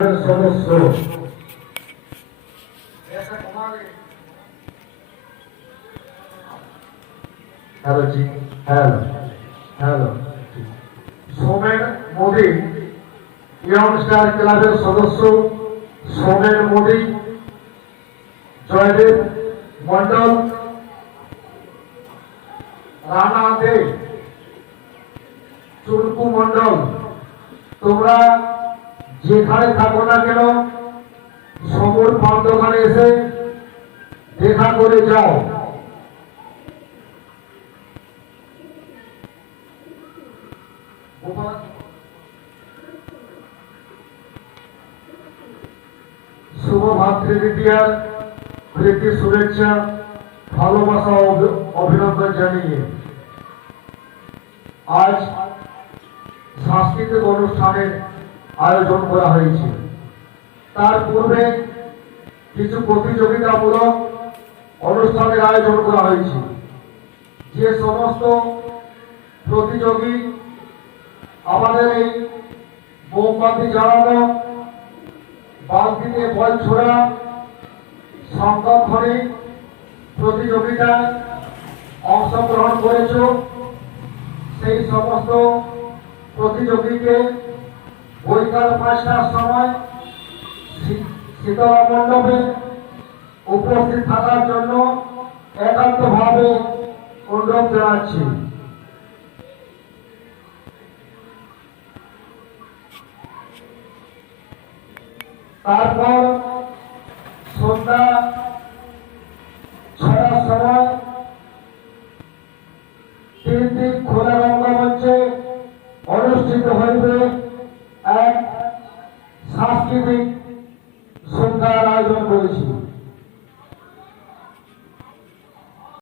সদস্য hello ji hello hello Somen Modi young star ক্লাবের সদস্য সোমেন মোদি, জয়দেব মন্ডল, রানা দে, চুলকু মন্ডল, তোমরা যেখানে থাকো না কেন সমর পান দোকানে এসে দেখা করে যাও। শুভ ভাতৃদ্বিতীয়ার প্রীতি শুভেচ্ছা ভালোবাসা ও অভিনন্দন জানিয়ে আজ সাংস্কৃতিক অনুষ্ঠানের আয়োজন করা হয়েছে। তার পূর্বে কিছু প্রতিযোগিতামূলক অনুষ্ঠানের আয়োজন করা হয়েছে। যে সমস্ত প্রতিযোগী আমাদের এই মোমবাতি জ্বালানো, বালতিতে বল ছোড়া, সংকল্পনে প্রতিযোগিতায় অংশগ্রহণ করেছ, সেই সমস্ত প্রতিযোগীকে বৈকাল 5টার সময় শীতলা মণ্ডপে উপস্থিত থাকার জন্য একান্তভাবে অনুরোধ জানাচ্ছি। তারপর সন্ধ্যা 6টার সময় তিন খোলা রঙ্গমঞ্চে অনুষ্ঠিত হইবে এক সাংস্কৃতিক সন্ধ্যার আয়োজন করেছি।